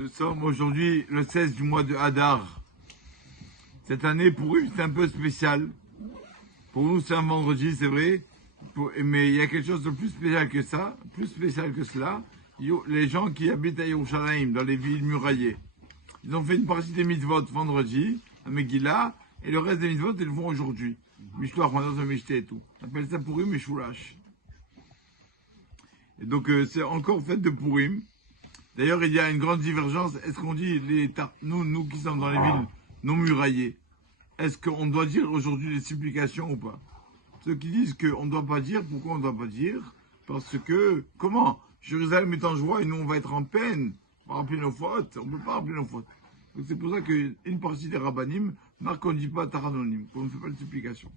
Nous sommes aujourd'hui le 16 du mois de Hadar. Cette année, pour eux, c'est un peu spécial. Pour nous, c'est un vendredi, c'est vrai. Mais il y a quelque chose de plus spécial que ça, plus spécial que cela. Les gens qui habitent à Yerushalayim, dans les villes muraillées, ils ont fait une partie des mitzvot vendredi, à Megillah, et le reste des mitzvot, ils le font aujourd'hui. Mishloach, Manos, Mishté et tout. On appelle ça Purim et Shulash. Et donc, c'est encore fête de Purim. D'ailleurs, il y a une grande divergence. Est-ce qu'on dit, nous qui sommes dans les villes non muraillées, est-ce qu'on doit dire aujourd'hui les supplications ou pas? Ceux qui disent qu'on ne doit pas dire, pourquoi on ne doit pas dire? Parce que, comment? Jérusalem est en joie et nous on va être en peine. On va rappeler nos fautes. On ne peut pas rappeler nos fautes. Donc c'est pour ça qu'une partie des rabbanim marque qu'on ne dit pas taranonim, qu'on ne fait pas de supplication.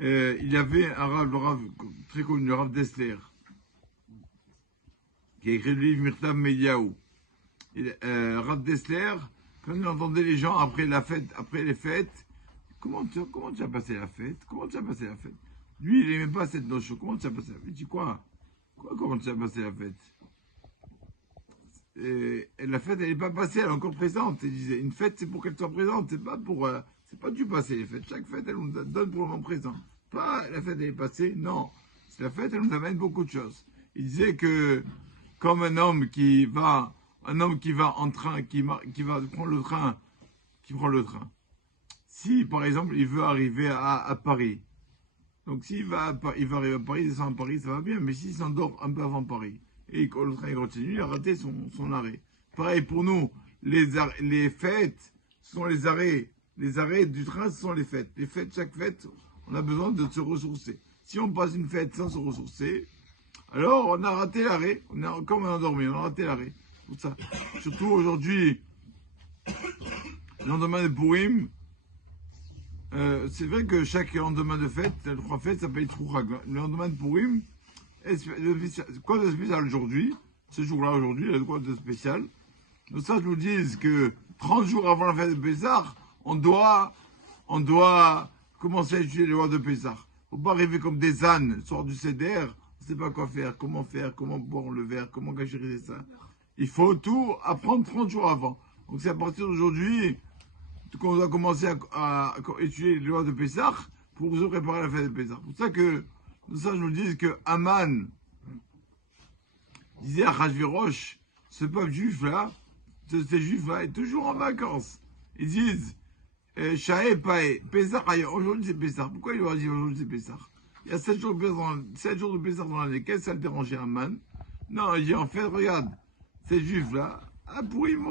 Il y avait un rave, le rave très connu, le rave d'Esther, qui a écrit le livre Mirtam Mediaou. Rav Dessler, quand il entendait les gens après la fête, après les fêtes, comment tu as passé la fête? Comment tu as passé la fête? Lui, il n'aimait pas cette notion. Comment tu as passé la fête? Il dit quoi? Comment tu as passé la fête? Et la fête, elle n'est pas passée, elle est encore présente. Il disait, une fête, c'est pour qu'elle soit présente, c'est pas du passé, les fêtes. Chaque fête, elle nous donne pour le moment présent. Pas la fête, elle est passée, non. C'est la fête, elle nous amène beaucoup de choses. Il disait que, comme un homme qui va en train, qui va prendre le train, qui prend le train. Si, par exemple, il veut arriver à Paris, donc s'il va arriver à Paris, il descend à Paris, ça va bien, mais s'il s'endort un peu avant Paris, et que le train continue, il a raté son arrêt. Pareil pour nous, les fêtes sont les arrêts du train, ce sont les fêtes. Les fêtes, chaque fête, on a besoin de se ressourcer. Si on passe une fête sans se ressourcer, alors on a raté l'arrêt, comme on a endormi, on a raté l'arrêt. Tout ça. Surtout aujourd'hui, le lendemain de Purim, c'est vrai que chaque lendemain de fête, les 3 fêtes, ça peut être Chouchag. Le lendemain de Purim, quoi de spécial aujourd'hui? Ce jour-là, aujourd'hui, il y a quoi de spécial? Donc ça, je vous dis que 30 jours avant la fête de Pessah, on doit commencer à étudier les lois de Pessah. Faut pas arriver comme des ânes, sort du Seder, on ne sait pas quoi faire, comment boire le verre, comment gâcher ça. Il faut tout apprendre 30 jours avant. Donc c'est à partir d'aujourd'hui qu'on doit commencer à étudier les lois de Pessah pour se préparer à la fête de Pessah. C'est pour ça que je vous dis que Aman disait à Achashverosh, ce peuple juif-là, ces juifs-là, est toujours en vacances. Ils disent, Shae Pae, Pessah, aujourd'hui c'est Pessah. Pourquoi il leur a dit aujourd'hui c'est Pessah? Il y a 7 jours de Pessah dans l'année. Qu'est-ce que ça le dérangeait Aman? Non, il dit en fait, regarde, ces juifs-là, à Purim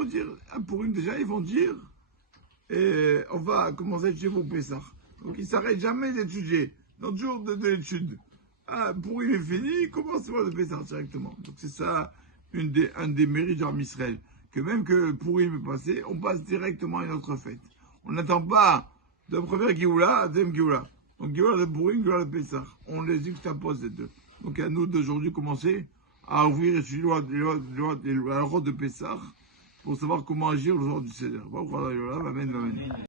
déjà, ils vont dire, on va commencer à étudier pour Pessah. Donc ils ne s'arrêtent jamais d'étudier. Dans le jour de l'étude, Purim est fini, ils commencent à voir le Pessah directement. Donc c'est ça, un des mérites d'Am Israël. Que même que Purim est passé, on passe directement à une autre fête. On n'attend pas de la première Géoula à la deuxième Géoula. Donc Géoula de Purim, Géoula de Pessah. On les juxtapose les deux. Donc à nous d'aujourd'hui commencer à ouvrir les lois de Pessah pour savoir comment agir le jour du Seder. Amen.